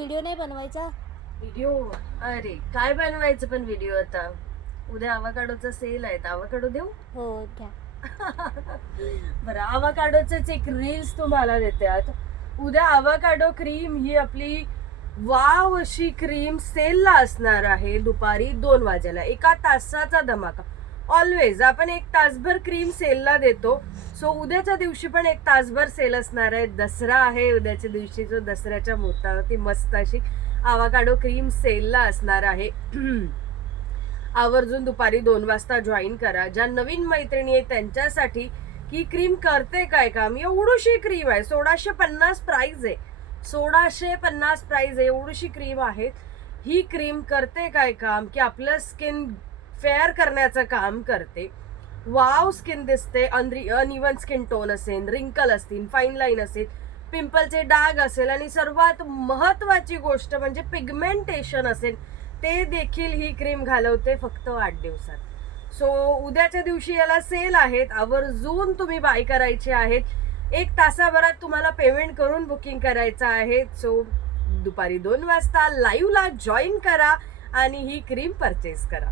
Video नाही बनवायचा? Video? अरे काय बनवायचं पण व्हिडिओ आता. उद्या अवाकाडोचा सेल आहे, अवाकाडो देऊ? हो घ्या. बरं, अवाकाडोचेच एक रील्स तुम्हाला देते. आता उद्या अवाकाडो क्रीम ही आपली वाव अशी क्रीम सेलला असणार आहे दुपारी 2 वाजेला. 1 तासाचा धमाका. ऑलवेज आपण 1 तासभर क्रीम सेलला देतो. सो उद्याच्या दिवशी पण 1 तासभर सेल असणार आहे. दसरा आहे उद्याच्या दिवशी, जो दसऱ्याच्या मुहूर्तावरती मस्त अशी अवाकाडो क्रीम सेलला असणार आहे. आवर्जून दुपारी 2 वाजता जॉईन करा. ज्या नवीन मैत्रिणी आहेत त्यांच्यासाठी ही क्रीम करते काय काम. एवढीशी क्रीम आहे, 1650 प्राइस आहे. 1650 प्राइस आहे, एवढीशी क्रीम आहे. ही क्रीम करते काय काम की आपलं स्किन फेअर करण्याचं काम करते. वाव स्किन दिसते. अनइवन स्किन टोन असेल, रिंकल असतील, फाईन लाईन असेल, पिंपलचे डाग असेल आणि सर्वात महत्वाची गोष्ट म्हणजे पिगमेंटेशन असेल, ते देखील ही क्रीम घालवते फक्त 8 दिवसात. सो उद्याच्या दिवशी याला सेल आहेत, आवर्जून तुम्ही बाय करायचे आहेत. 1 तासाभरात तुम्हाला पेमेंट करून बुकिंग करायचं आहे. सो दुपारी 2 वाजता लाईव्हला जॉईन करा आणि ही क्रीम परचेस करा.